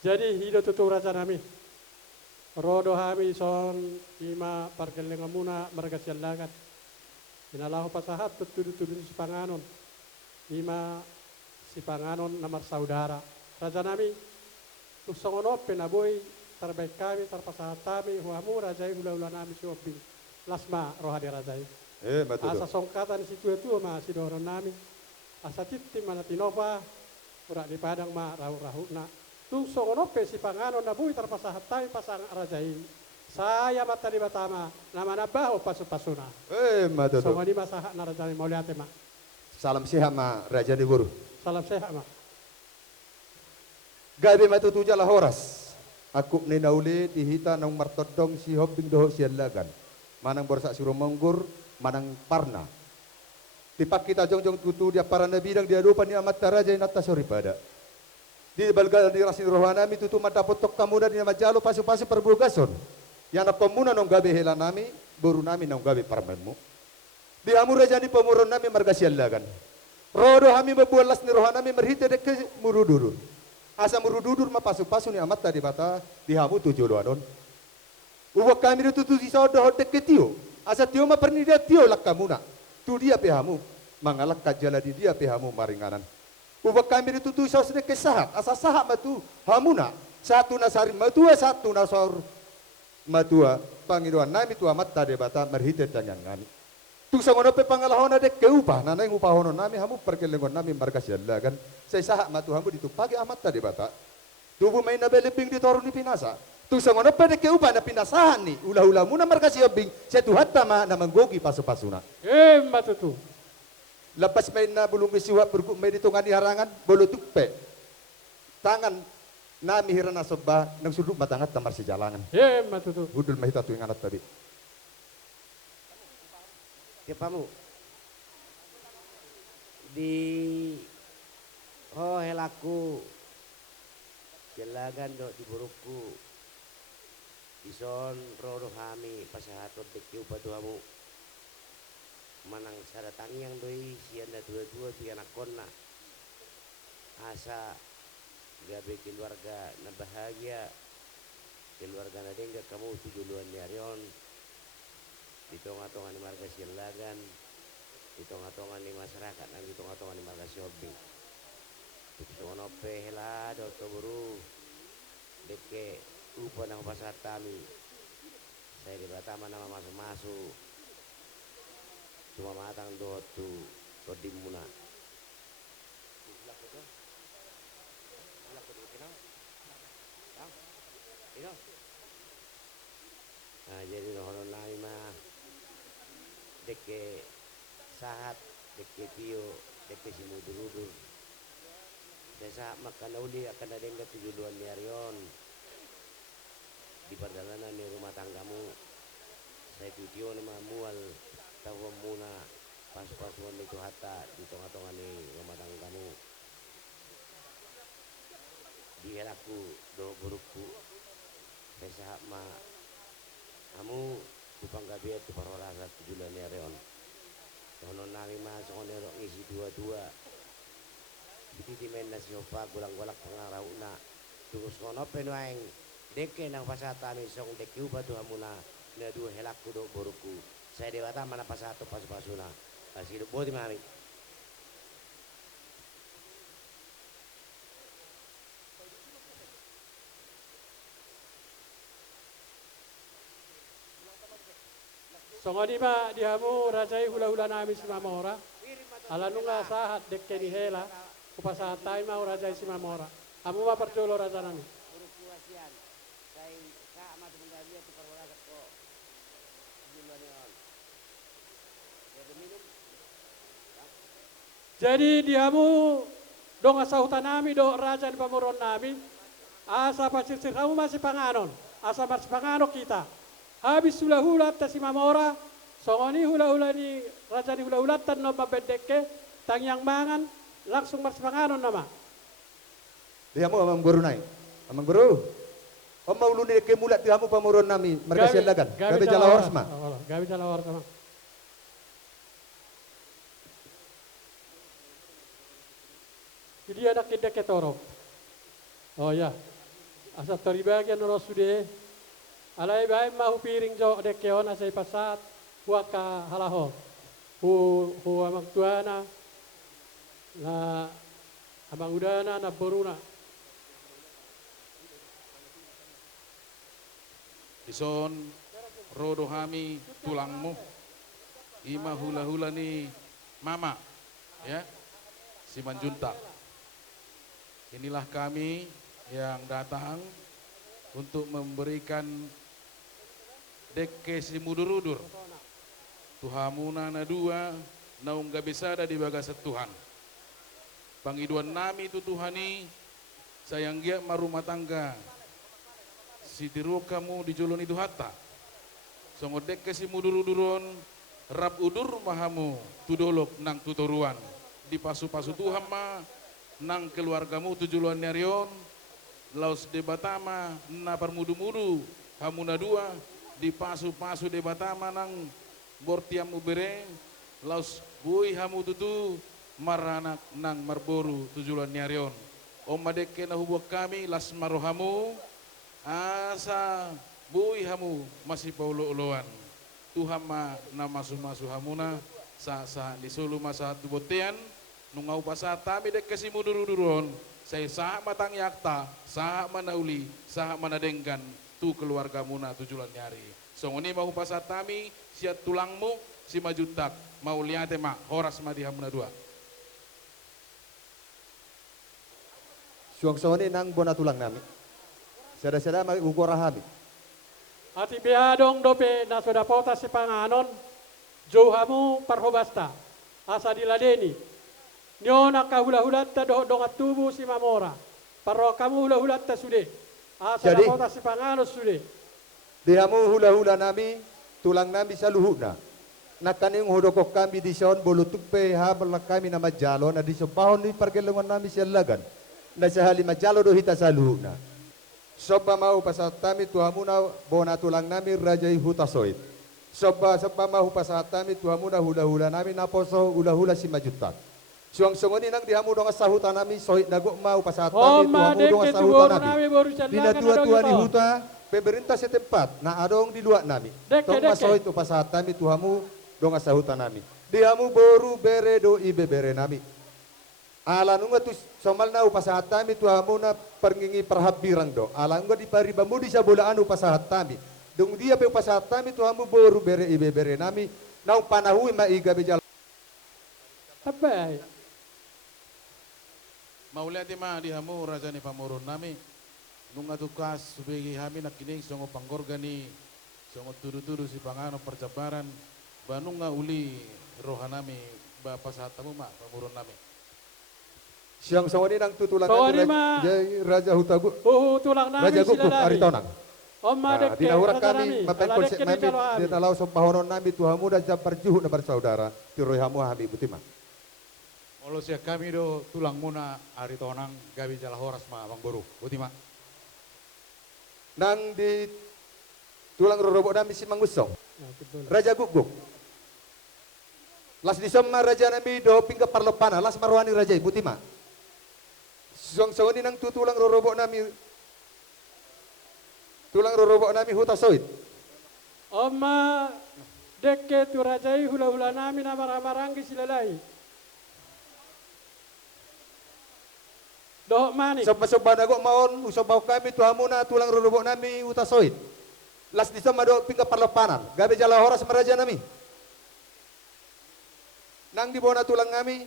Jadi hidup tutu raja nami. Rodo hami son ima parkelenga muna marga sialagan. Inalahu pasahat tutu si panganon. Ima si panganon namar saudara. Raja nami tusongono penaboy terbaik kami terpasahat kami huamu rajai hula-hula nami si obing. Lasma rohadi rajai. Asa songkatan si tua ma si doron nami. Asa titim mana tinova urak di padang ma rahu-rahu na. Tung songonope si panganon na bui terpasahat tayo pasang rajai. Saya mata di batama nama nabaho pasu-pasuna. Matutu. Songoni masaha na rajai mau lihat ma. Salam sehat ma raja di guru. Salam sehat ma. Gabi matutu jala horas. Aku ni nauli dihita nang martodong si hobing doho sialagan. Manang borsak suruh menggur, manang parna. Tipak kita jongjong tutu dia para nabi dan dia lupa ni amat taraja inata sori pada. Di balgal di rasin rohanami tutu mata potok tamu dan nama jalo pasu-pasu perbugason. Yang na pemuna nong gabe hela nami, buru nami nong gabe parmenmu. Di amura jani pemurun nami marga sialagan. Rodo hami membualas ni rohanami merhite dek murudur. Asa murudur ma pasu-pasu ni amat tadi bata di hamu tujuh luadon. Uwak kami itu tutu di saudah dek ketio. Asa tio ma perni dia tio lak kamuna. Tu dia pehamu mangalak kajala di dia pehamu maringanan. Ubak kami ditutu saus ne kesahat, asa sahat matu hamuna satu nasari matua satu nasor matua pangiduan nami tua mata debata merhite tangan ngani. Tu sangono pe pangalahona de keupah nana yang upahono nami hamu perkelengon nami marga siala kan. Saya sahat matu hamu ditupagi amat tadi bata. Tubuh main nabe lebing ditorun di pinasa. Tu sangono pe de keupah na pinasahan ni ulah-ulah muna marga siobing saya tuhatta ma na manggogi pasu-pasuna. Matutu. Lepas main na bulung isiwa berku main ditungan di harangan bolu tupe tangan nami hirana soba nang sudut matangat tamar sejalangan matutu budul mahita tu ingat tadi Kepamu di helaku jelagan do di buruku ison rodo hami pasahatot dekiu patuamu manang saratangi yang doi sianda dua-dua tu anak kona asa gabe keluarga na bahagia keluarga na dengga kamu tujuluan nyarion ditonga-tonga ni marga silagan ditonga-tonga ni masyarakat dan ditonga-tonga ni marga shopping tusono pehela do buru deke upa nang pasar tami saya di Batama nama masuk-masuk cuma matang do tu kodimuna nah jadi nohono nai mah deke sahat deke tio deke simudur-udur desa makan uli akan ada yang ketujuan niarion di perjalanan di rumah tanggamu saya tujuan nama mual tahu muna pas-pasuan itu hatta di tengah-tengah nih rumah tanggamu di helaku do buruku pesa ma kamu tupang gabe tu parorasa tujuan nereon kono nami masuk onero ngisi dua-dua biti dimen nasi opa gulang-gulang pengarauna terus kono penuaeng deke nang pasatami song deke uba tu hamuna ne dua helaku do buruku saya dewata mana pas satu pas-pasuna kasih hidup boti mami Songoni ba dihamu rajai hula-hula nami si mamora. Alanu nga sahat dekke ni hela kupasahat tayo mau rajai si mamora. Amu ba percolo raja nami. buruku asian saya ka mas menggabi tu parorasa ko tujuan nereon minum Jadi dihamu dong asahutan nami do raja di pamuron nami. Asa pasir-sir kamu masih panganon. Asa masih panganon kita. Habis hula-hula si mamora. Songoni hula-hula ni raja di hula-hula tan no mabedekke tang yang mangan langsung masih panganon nama. dia mau amang guru naik amang guru om mau lu ni kemulat dia mau pamuron nami marga sialagan gabe jala horas ma Gabi jala horas ma. Jadi anak kita ketorok. Oh ya. asa toribagian no sude alai bai mahu piring jo de keon asai pasat huaka halaho hu amang tuana na amang udana na boruna Ison rodo hami tulangmu ima hula-hula ni mama ya si Manjuntak. Inilah kami yang datang untuk memberikan deke si mudur-udur tuhamuna na dua naung gabisada di bagas Tuhan. Pangiduan nami itu Tuhani sayang gia marumah tangga si diru kamu di julun itu hatta songodek ke si mudur-uduron rab udur mahamu tudolok nang tutoruan di pasu-pasu Tuhan ma nang keluargamu tujuluan nyarion laus debatama na parmudu-mudu hamuna dua di pasu-pasu debatama nang bortiam ubere laus bui hamu tutu maranak nang marboru tujuluan nyarion om madeke na hubuk kami las marohamu asa bui hamu masih paulo-uloan Tuhan ma na masu-masu hamuna sa disulu masa tubotean nungau pasa tami dek kasi mudur-uduron saya sah matang yakta sah manauli sah manadenggan tu keluarga muna tujulan nyari songoni mau pasa tami siat tulangmu si Majuntak mau liate mak horas madi hamuna dua Suang-suang ini nang bona tulang nami. Sada-sada magi ugora hami. ati beadong dope na soda pota si panganon jauhamu parhobasta asa diladeni nyo nakahula-hulat ta dongat tubuh si mamora parro kamu hula-hulat ta sude asa Jadi, pota si panganon sude Dihamu hula-hula nami, tulang nami sa luhuna. Nakaning hudokok kami di son bulutuk pe habal kami na majalo na di sobahon ni pargelungan nami siya lagan. Na sa hali majalo do hita sa luhuna. Soba mau pasat kami tuhamuna bona tulang nami rajai hutasoit. Soba mau pasat kami tuhamuna hula-hula nami naposo hula-hula si majutak. Suang-suang ini nang dihamu dong sahutan nami soit nago mau pasat kami tuhamu dong sahutan nami. Dina tua-tua ni huta pemerintah setempat na adong di luar nami. Tong masoit tu pasat kami tuhamu dong sahutan nami. Dihamu boru bere do ibe bere nami. Ala nunga tu somal na upasahat tami tuhamu na perngingi perhabirang do. Ala nunga di paribamu di sabulaan upasahat tami. Dung dia pe upasahat tami tuhamu boru bere ibe bere nami. Nau panahui ma iga bejal. Apa? Maulia ti ma di hamu raja ni pamurun nami nunga tukas subegi hami nak kining songo panggorgani songo tudu-tudu si pangano percabaran banunga uli rohanami ba pasatamu ma pamurun nami Siang sawani nang tutulang Sawani ma. Raja Hutagu. Tulang nami Raja Gugu sila Aritonang. Omma Nah, dekke dinahura raja kami mapen konsep ala nami dekke calo di nalau sompahonon nami tuhamu dan jabar juhud na bersaudara tiroy hamu hami butima. Olo sia kami do tulang muna ari tonang gabi jala horas ma bang boru. Butima. Nang di tulang rorobok nami si mangusong. Nah, betul. Raja Guguk. Las disoma raja nami do pingga parlopana las marwani raja butima. Suang-suang ini nang tulang rorobok nami tulang rorobok nami huta soit. Omma dekke tu rajai hula-hula nami na maramarangi silalai. Doh manik. Soba-soba nago maon usobaw kami tuhamu na tulang rorobok nami huta soit. Las disoma do pingga parlopanan. Gabi jala horas maraja nami. Nang di bona tulang nami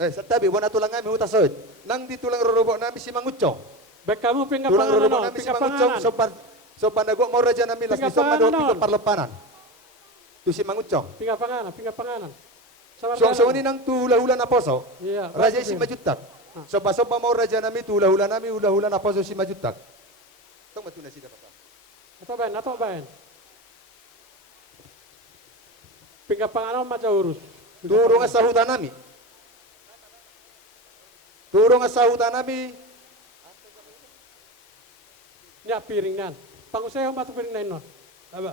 setabi bona tulang nami huta soit. Nang di tulang rorobok nami si mangucong. Bek kamu pinggap Tulang panganan rorobok no, nami si pinggap mangucong panganan. sopan nago mau raja nami las Pinggap disoma do panganan, pingga non. parlopanan. Tu si mangucong. Pinggap panganan, pinggap panganan. Suang-suang ini nang tu hula-hula na poso. Iya. Raja bagus, si ya. majutak. Sopa-sopa mau raja nami tu hula-hula nami hula-hula na poso si majutak. Tong matu na sida papa. Atau ben. Pinggap panganan macam urus. Turong asahutan nami. Turong asahutan nami. Nya piring nan. Pangusaha batu piring nan non. Apa?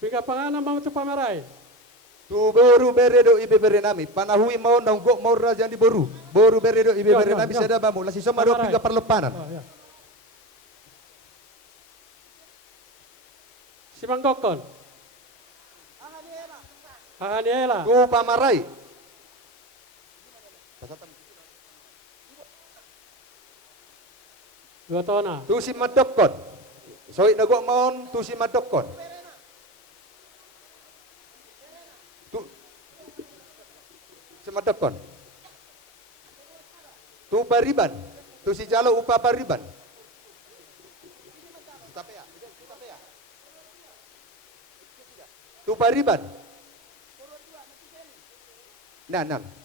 Pinggap panganan mau tu pamarai. Tu boru beredo ibe berenami. Panahui mau nonggok mau rajan di boru. Boru beredo ibe Yo, berenami yo. sada bamu. Lasi sama do Amarai. pinga perlepanan. Oh, ya. Si Manggokon. Ahaniela. Tu pamarai. Dua tona. Tu si madokon. Soit nagok maon tu si madokon. Tu si madokon. Tu pariban. Tu si jalo upa pariban. Tu pariban. Nah, nah.